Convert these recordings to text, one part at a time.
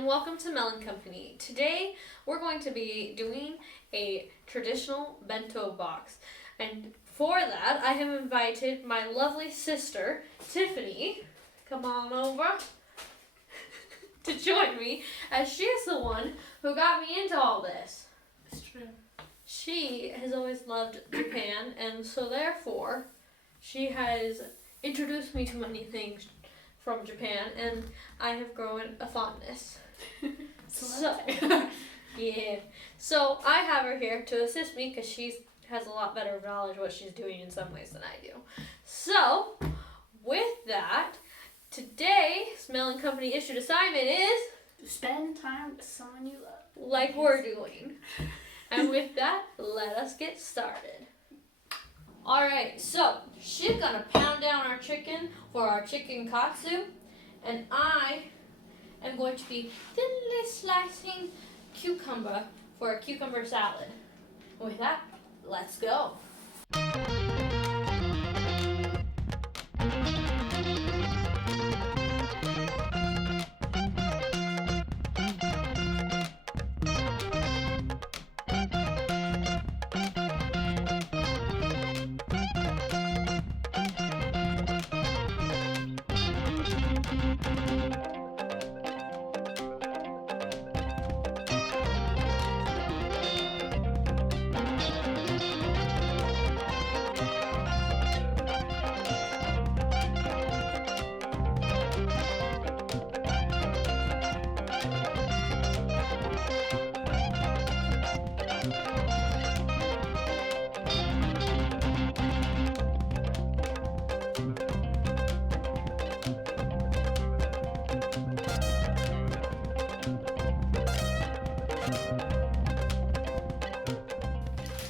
and welcome to Melon Company. Today we're going to be doing a traditional bento box, and for that I have invited my lovely sister Tiffany, come on over, to join me, as she is the one who got me into all this. That's true. She has always loved Japan, and so therefore she has introduced me to many things from Japan, and I have grown a fondness. Yeah. So I have her here to assist me because she has a lot better knowledge of what she's doing in some ways than I do. So, with that, today's Melon Company issued assignment is Spend time with someone you love. like we're doing. And with that, let us get started. Alright, so she's gonna pound down our chicken for our chicken katsu, and I am going to be thinly slicing cucumber for a cucumber salad. With that, let's go.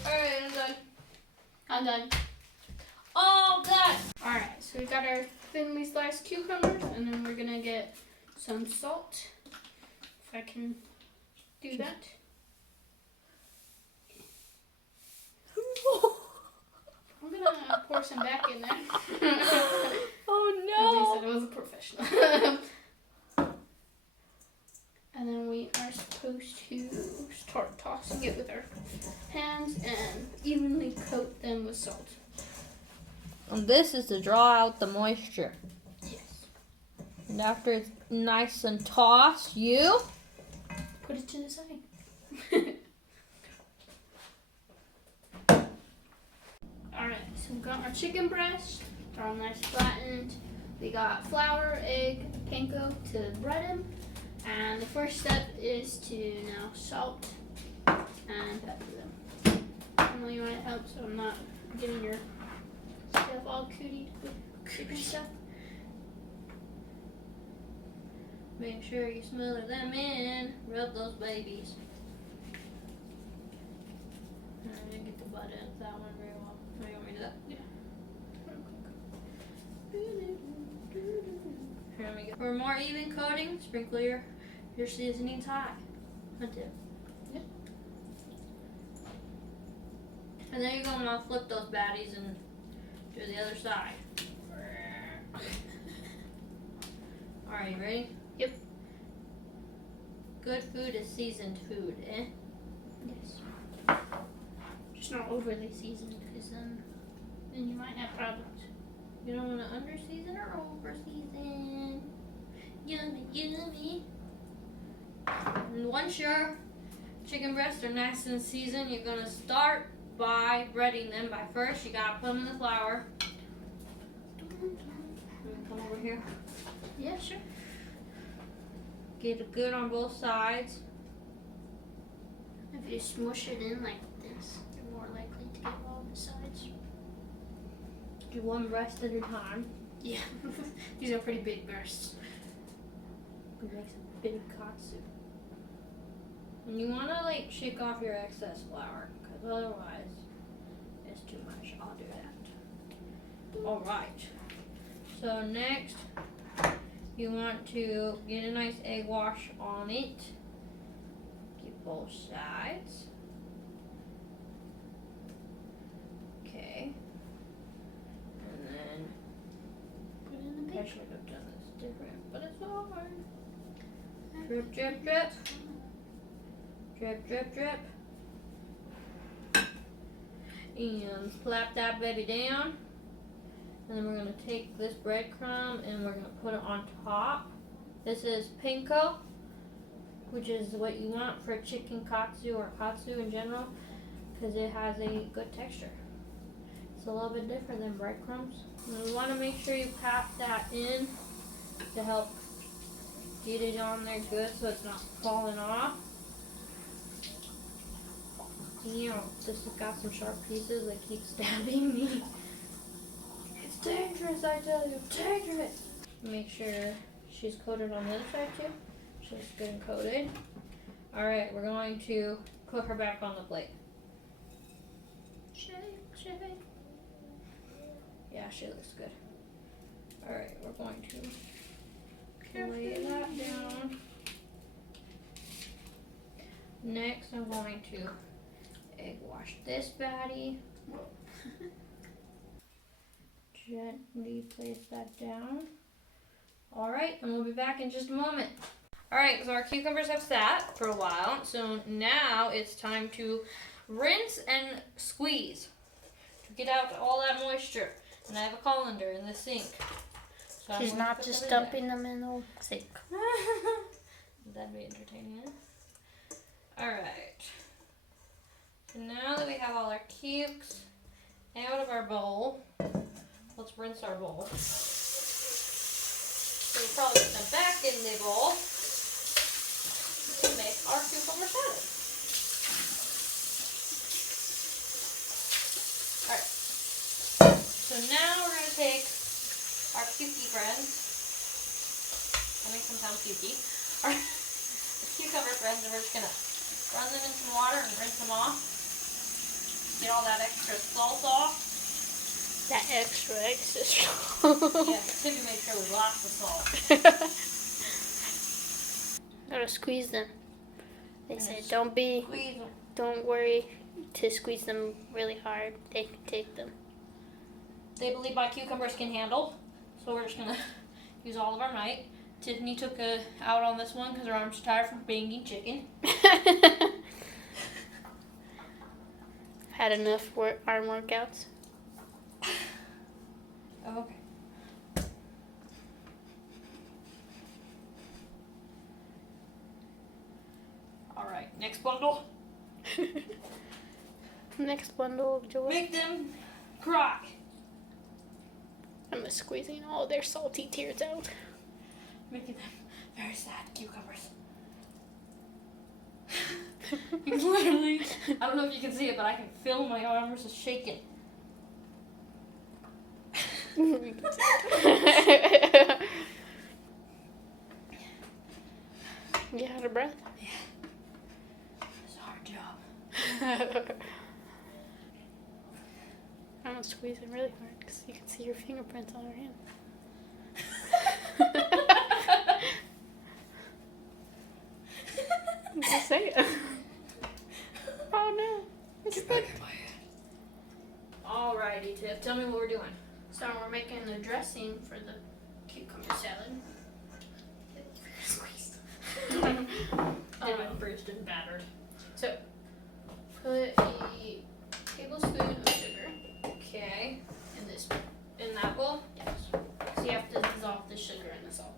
Alright, I'm done. I'm done. All done. Alright, so we got our thinly sliced cucumbers, and then we're gonna get some salt. If I can do that. I'm gonna pour some back in there. Oh At least I was a professional. And then we are supposed to start tossing it with our hands and evenly coat them with salt. And this is to draw out the moisture. Yes. And after it's nice and tossed, you Put it to the side. Alright, so we got our chicken breast. They're all nice flattened. We got flour, egg, panko to bread them. And the first step is to now salt and pepper them. I know you want to help so I'm not getting your stuff all cootie stuff. make sure you smother them in. Rub those babies. I didn't get the butt end of that one very well. What do you want me to do that? Yeah. Here, let me get. For a more even coating, sprinkle your seasonings high. That's it. Yep. And then you're gonna flip those baddies and do the other side. Alright, you ready? Yep. Good food is seasoned food, eh? Yes. Just not overly seasoned, because then you might have problems. You don't want to under-season or over-season. Yummy, yummy. And once your chicken breasts are nice and seasoned, you're going to start by breading them. By first, you got to put them in the flour. Come over here. Yeah, sure. Get it good on both sides. If you smush it in like this, you're more likely to get all the sides. Do one breast at a time. Yeah, these are pretty big breasts. It makes a big katsu. And you want to like shake off your excess flour, because otherwise it's too much. I'll do that. Alright. So next, you want to get a nice egg wash on it. Get both sides. Okay. And then Put it in the I big. should have done this different, but it's all hard. That's Drip, drip, drip. Drip, drip, drip. And slap that baby down. And then we're going to take this breadcrumb and we're going to put it on top. This is panko, which is what you want for chicken katsu or katsu in general, because it has a good texture. It's a little bit different than breadcrumbs. And you want to make sure you pat that in to help get it on there good so it's not falling off. You know, this has got some sharp pieces that keep stabbing me. It's dangerous, I tell you, dangerous. Make sure she's coated on the other side too. She's good and coated. Alright, we're going to put her back on the plate. Shake, shake. Yeah, she looks good. Alright, we're going to lay that down. Next, I'm going to egg wash this baddie. Gently place that down. Alright, and we'll be back in just a moment. Alright, so our cucumbers have sat for a while, so now it's time to rinse and squeeze to get out all that moisture. And I have a colander in the sink. So She's not just dumping them in the sink. That'd be entertaining. Alright. So now that we have all our cukes out of our bowl, let's rinse our bowl. So we'll probably put them back in the bowl to make our cucumber salad. Alright. So now we're going to take our cukey friends. That makes them sound cukey. Our cucumber friends, and we're just going to run them in some water and rinse them off. Get all that extra salt off. That extra Yeah, Tippy made sure we lost the salt. Gotta squeeze them. They And say just don't squeeze them. don't worry to squeeze them really hard. They can take them. They believe my cucumbers can handle, so we're just gonna use all of our might. Tiffany took out on this one because her arm's tired from banging chicken. Had enough arm workouts. Oh, okay. Alright, next bundle. Next bundle of joy. Make them cry. I'm squeezing all their salty tears out. Making them very sad cucumbers. You can literally, I don't know if you can see it, but I can feel my arms are shaking. You out of breath? Yeah. It's a hard job. I'm squeezing really hard because you can see your fingerprints on her hand. Just say it. Oh no. Get back in my head. Alrighty, Tiff, tell me what we're doing. So we're making the dressing for the cucumber salad. They've been bruised and battered. So put a tablespoon of sugar Okay. in this. In that bowl? Yes. So you have to dissolve the sugar in the salt.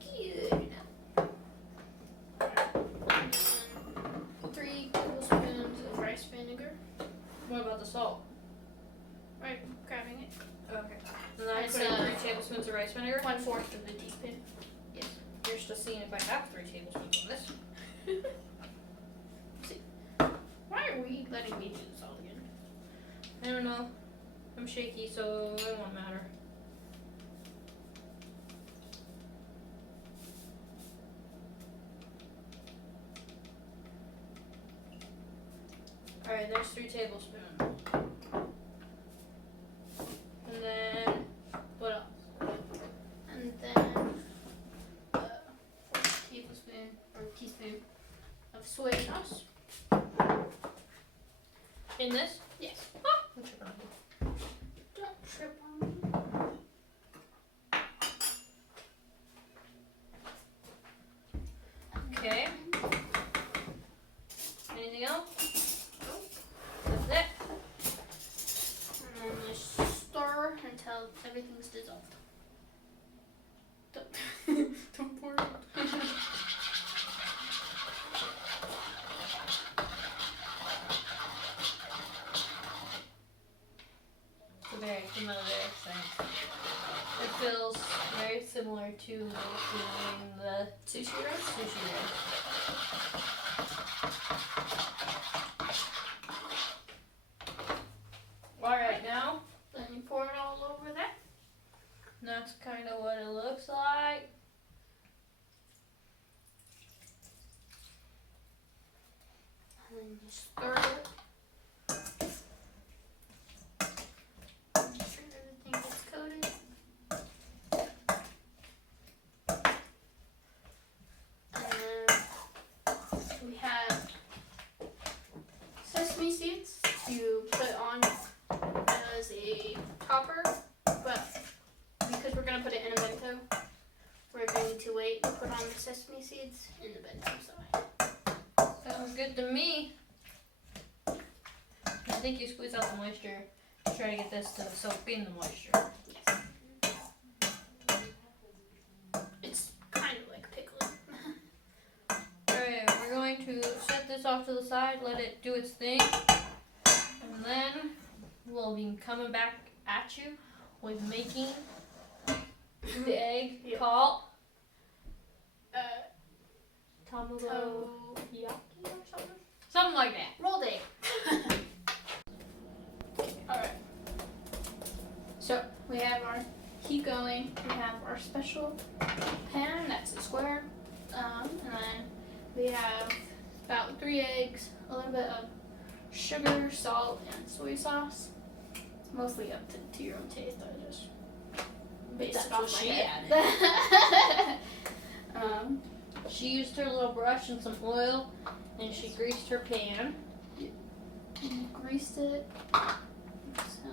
Good. And 3 tablespoons of rice vinegar. What about the salt? Right, grabbing it. Okay. And then I It's, put in 3 tablespoons of rice vinegar. 1/4 of a teaspoon. You're just seeing if I have 3 tablespoons on this. Why are we letting me do this all again? I don't know. I'm shaky, so it won't matter. Alright, there's 3 tablespoons. And then, what else? And then a tablespoon or teaspoon of soy sauce. In this? Yes. Ah, I'm tripping. Don't trip everything's dissolved. Don't pour it. It's a very familiar scent. It feels very similar to doing the Sushi rice? sushi rice. Alright, now Then you pour it all over that. that's kind of what it looks like. And then you stir it. Make sure everything gets coated. And then we have sesame seeds to put on as a topper, but because we're going to put it in a bento, we're going to wait to put on the sesame seeds in the bento side. Sounds good to me. I think you squeeze out the moisture to try to get this to soak in the moisture. Yes. It's kind of like pickling. Alright, we're going to set this off to the side, let it do its thing, and then we'll be coming back at you with making the egg Yep. called tamago So, yaki or something? Something like that. rolled egg. Alright. So, we have our heat going. We have our special pan that's a square. And then we have about 3 eggs, a little bit of sugar, salt, and soy sauce. Mostly up to your own taste. I just based That's it off what my she head. She used her little brush and some oil, and she greased her pan. Greased it so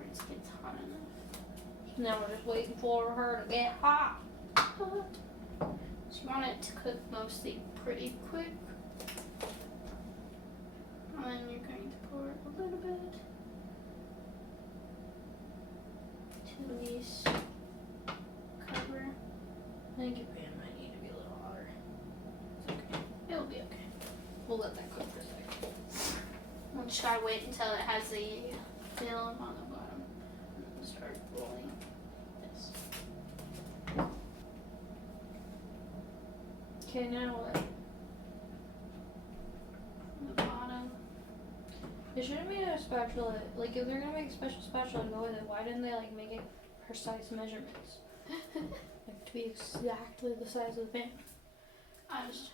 it just gets hot enough. Now we're just waiting for her to get hot. So you want it to cook mostly pretty quick. And then you're going to pour a little bit to at least cover. I think your pan might need to be a little hotter. It's okay. It'll be okay. We'll let that cook for a second. We'll just gotta wait until it has the film on the bottom. And then we'll start rolling this. Okay, now what? On the bottom. They should have made a spatula. Like, if they're gonna make a special spatula to go with it, why didn't they like make it precise measurements? Like to be exactly the size of the pan. I was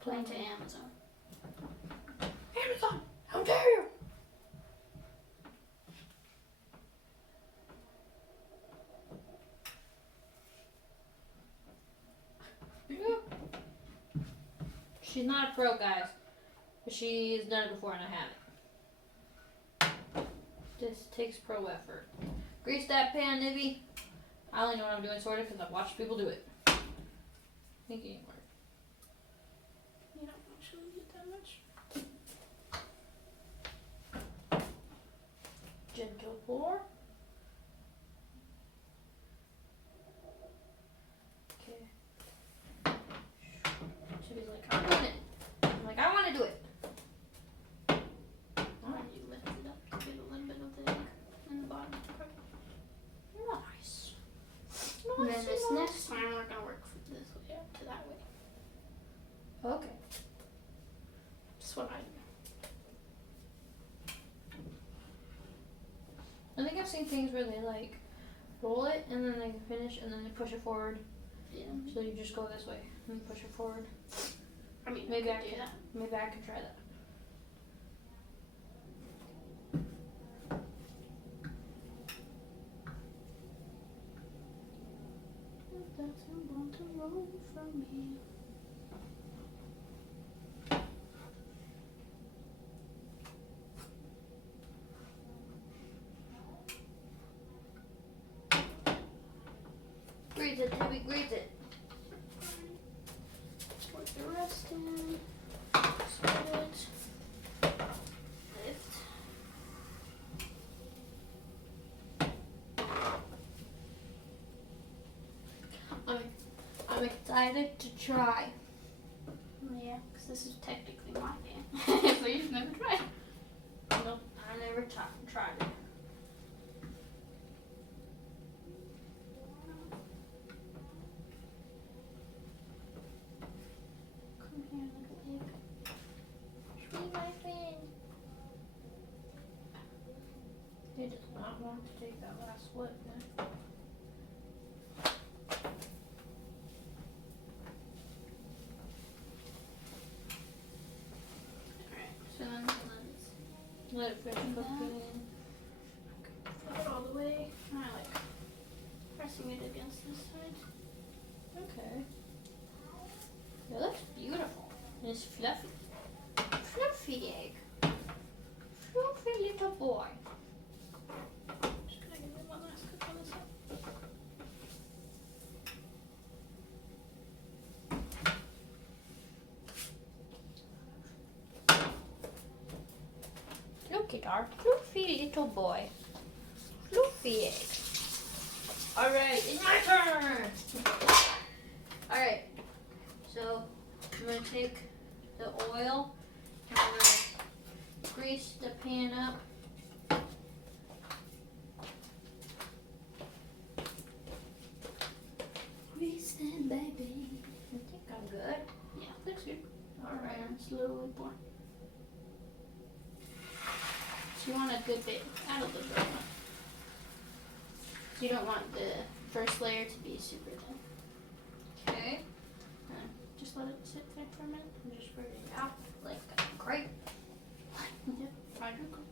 playing to Amazon. Amazon, how dare you! She's not a pro, guys. But she's done it before and I haven't. This takes pro effort. Grease that pan, Nibby. I only know what I'm doing sort of because I've watched people do it. I think it ain't work. You don't actually get that much. Gentle pour. Okay. She's like, I'm doing it. I'm like, I want to do it. When you lift it up to get a little bit of the egg in the bottom. Nice. And then this next time we're gonna work from this way up to that way. Okay. That's what I do. I think I've seen things where they like roll it and then they finish and then they push it forward. Yeah. So you just go this way and push it forward. I mean, Maybe I could do can. that. Maybe I can try that. If doesn't want to roll from me. Grease it, Debbie, grease it. Pour the rest in. Spread it. Lift. I'm excited to try. Yeah, because this is technically my pan. So you've never tried. Nope, I never tried it. Come here, little egg. Be my friend. He does not want to take that last flip, man. Alright, so then Let it finish Yeah. cooking. flip it all the way. I like pressing it against this side. Okay. It looks beautiful. And it's fluffy. Fluffy egg. Fluffy little boy. Just gonna give it one last cook on this side. Look at our fluffy little boy. Fluffy egg. Alright, it's my turn! Alright, so I'm gonna take the oil and I'm gonna grease the pan up. Grease them, baby. I think I'm good. Yeah, looks good. Alright. And slowly pour. So you want a good bit out of the bread. You don't want the first layer to be super thin. Okay. Just let it sit there for a minute. And just spread it out like a crepe. Yep, fried your cook.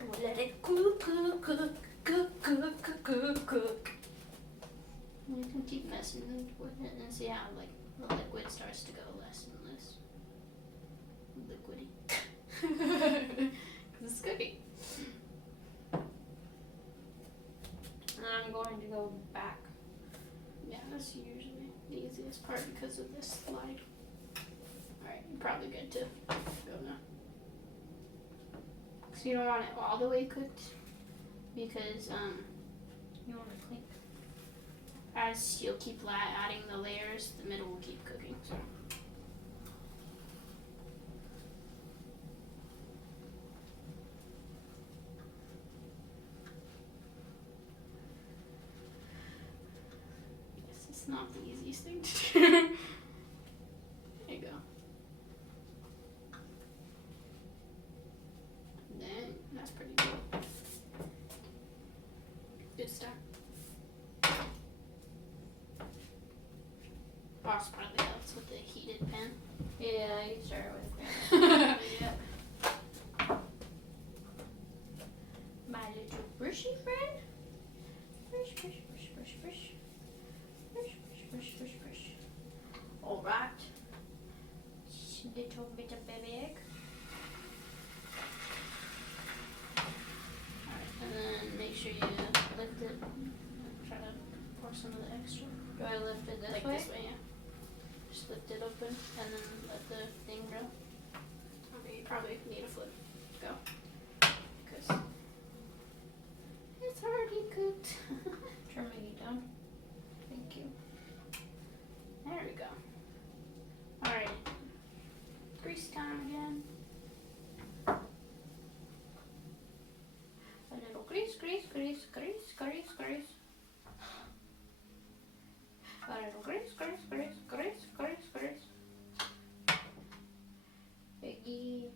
We'll let it cook, cook, cook, cook, cook, cook, cook, cook. You can keep messing with it and see how like the liquid starts to go less and less liquidy. Because it's cooking. And I'm going to go back. Yeah, that's usually the easiest part because of this slide. Alright, you're probably good to go now. So you don't want it all the way cooked because You want to clink? as you'll keep adding the layers, the middle will keep cooking. So. Yes, it's not the easiest thing to do. There you go. Then that's pretty good. Good start. Boss probably helps with the heated pan. Yeah, you start with that. Yep. My little brushy friend. Brush, brush, brush, brush, brush. Brush, brush, brush, brush, brush. Alright. Little bit of baby egg. Alright, and then make sure you lift it and try to pour some of the extra. Do I lift it this Like way? this way, yeah. Just lift it open and then let the thing go. Okay, you probably need a flip. Go. Because it's already cooked. Turn my heat down. Thank you. There we go. Alright. Grease time again. A little grease, grease, grease, grease, grease, grease. A little grease, grease, grease, grease, grease, grease. Biggie.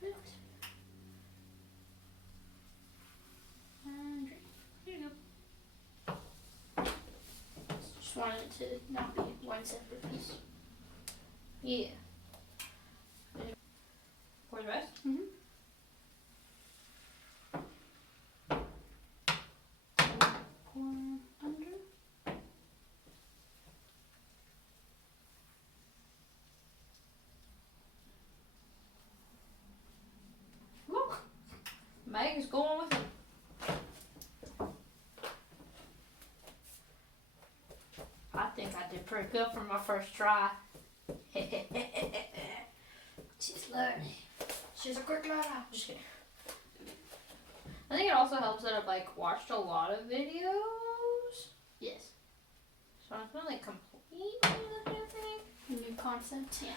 Good. And drink. There you go. Just wanted it to not be one separate piece. Yeah. Pour the rest? Mm-hmm. Pour under. Look. Meg is going with it. I think I did pretty good for my first try. She's learning. She's a quick learner. Just kidding. I think it also helps that I've like watched a lot of videos. Yes. So it's not like completely different. New concept, yeah.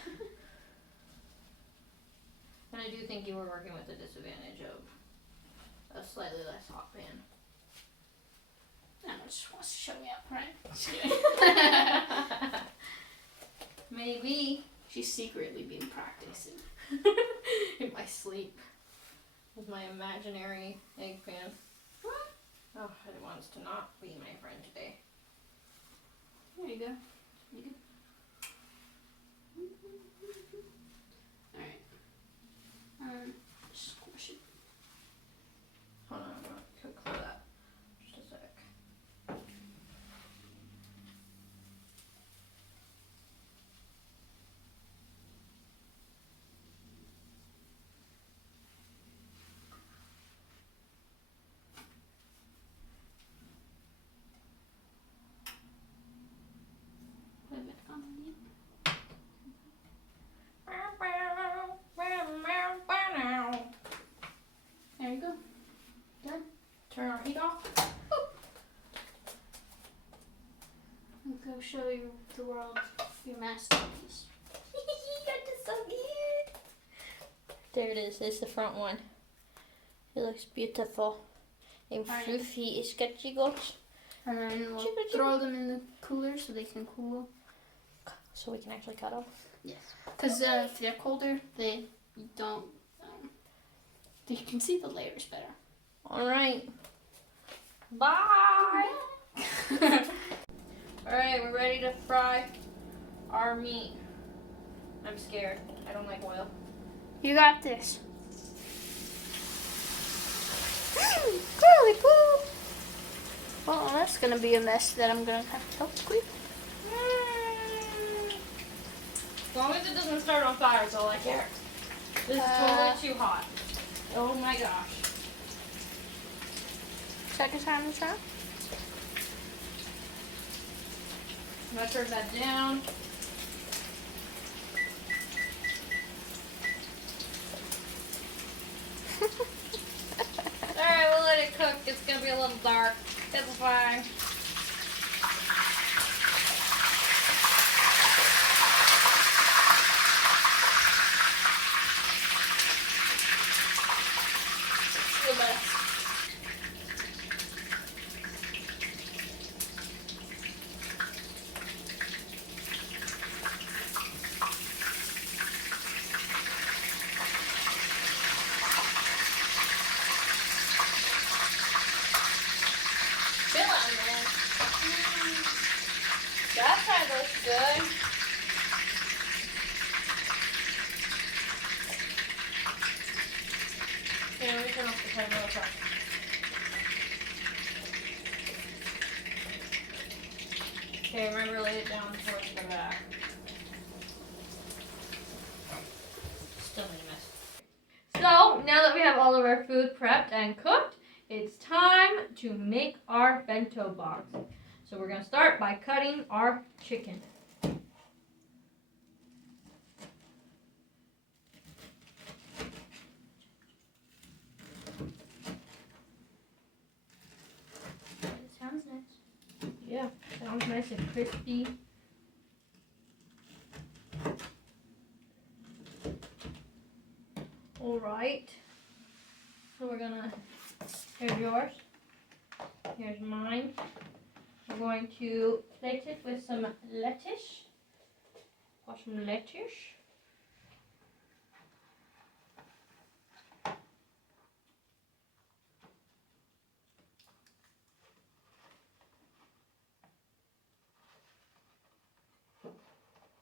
And I do think you were working with the disadvantage of a slightly less hot pan. Emma just wants to show me up, right? Just kidding. Maybe. She's secretly been practicing. In my sleep. With my imaginary egg pan. What? Oh, it wants to not be my friend today. There you go. You good? Alright. Squish it. Hold on, I'm gonna cook for that. Just a sec. Put it back on again. There you go. Done. Turn our heat off. I'll go show you the world your masterpiece. That is so cute. There it is. It's the front one. It looks beautiful. And Alright. fluffy is sketchy goats. And then we'll Chicka, chicka. throw them in the cooler so they can cool. So we can actually cut them. Yes. Because if they're colder, they don't. You can see the layers better. Alright. Bye. Alright, we're ready to fry our meat. I'm scared. I don't like oil. You got this. Girly poo. Well, that's gonna be a mess that I'm gonna have to help clean. As long as it doesn't start on fire, is all I care. This is totally too hot. Oh my gosh. Second time to try. I'm gonna turn that down. Alright, we'll let it cook. It's gonna be a little dark. It's fine. The best. Chill out, man. That side looks good. Okay, let me turn off the timer real quick. Okay, remember, lay it down towards the back. Still need a mess. So, now that we have all of our food prepped and cooked, it's time to make our bento box. So we're going to start by cutting our chicken. It sounds nice. Yeah, sounds nice and crispy. All right. So we're gonna, here's yours. Here's mine. We're going to plate it with some lettuce. Or some lettuce.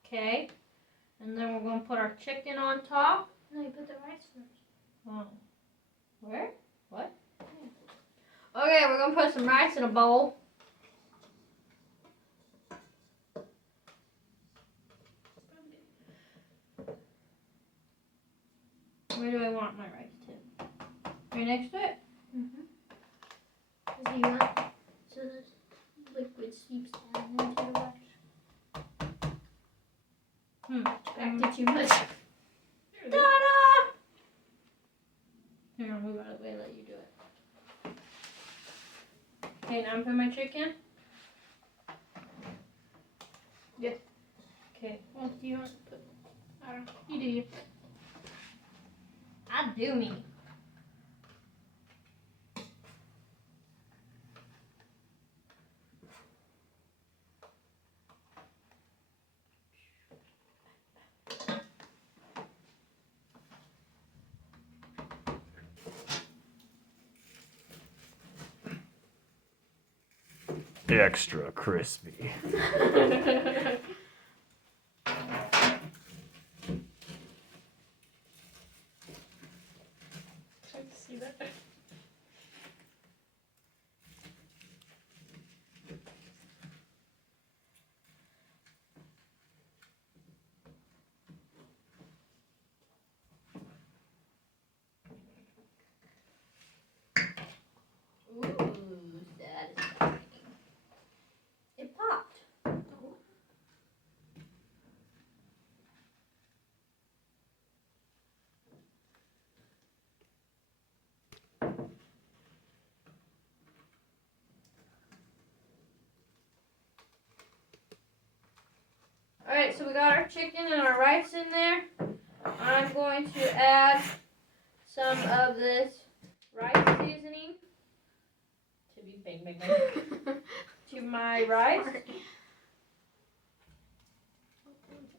Okay. And then we're going to put our chicken on top. No, you put the rice first. Oh. Where? What? Okay, we're going to put some rice in a bowl. Where do I want my rice to? Right next to it? Mm-hmm. Because you want so the liquid seeps down into the rice. Expected too much. Ta-da! Here, I'll move out of the way and let you do it. Okay, now I'm putting my chicken. Yeah. Okay. Well, do you want to put? I don't know. You do you. I do me. Extra crispy. Try to see that. Ooh, satisfying. It popped. Alright, so we got our chicken and our rice in there. I'm going to add some of this rice seasoning to be bang bang bang to my rice.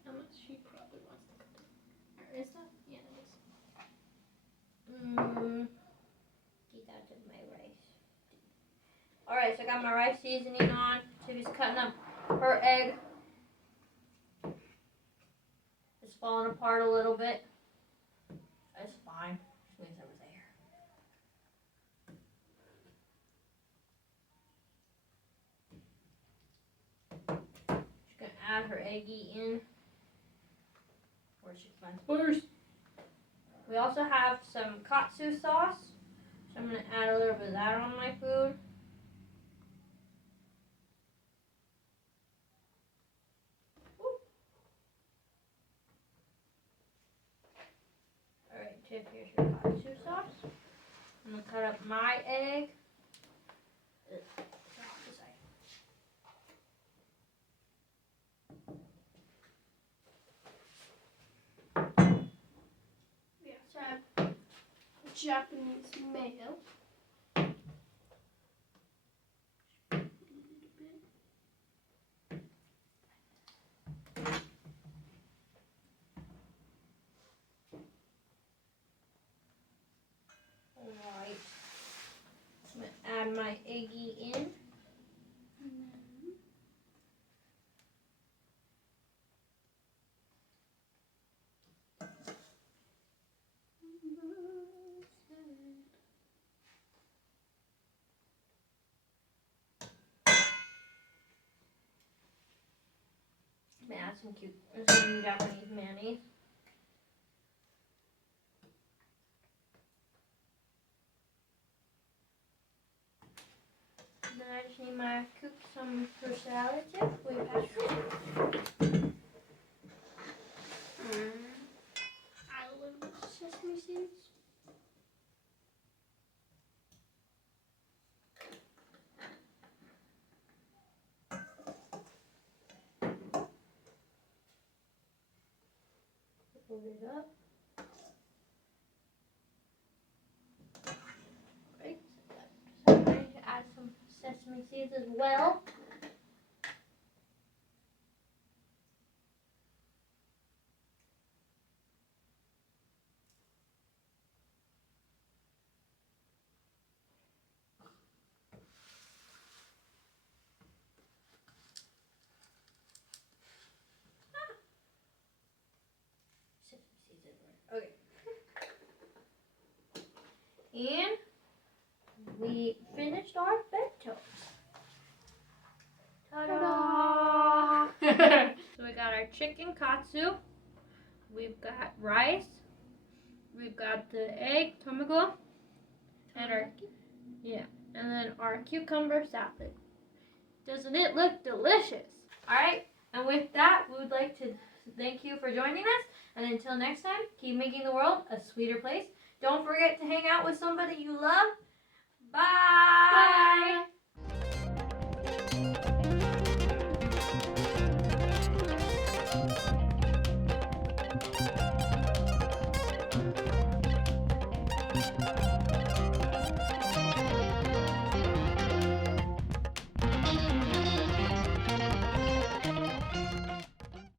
Emma, she probably wants to cut it. Or is that? Yeah, it is. Get out of my rice. Alright, so I got my rice seasoning on. Tiffy's cutting up her egg. It's falling apart a little bit. That's fine. Just means I was there. She's gonna add her eggy in. Where's she finds first? We also have some katsu sauce. So I'm gonna add a little bit of that on my food. Alright, Tiff, here's your katsu sauce. I'm gonna cut up my egg. Yeah, so I have Japanese mayo. Alright. I'm gonna add my eggy in. I'm gonna add some Japanese mayonnaise. Then I just need my cook some fruit salad tip with passion. Add a little bit of sesame seeds. Hold it up. Right. So I'm going to add some sesame seeds as well. Okay. And we finished our bento. Ta-da! So we got our chicken katsu. We've got rice. We've got the egg tomago. And and then our cucumber salad. Doesn't it look delicious? Alright, and with that, we would like to thank you for joining us. And until next time, keep making the world a sweeter place. Don't forget to hang out with somebody you love. Bye! Bye. Bye.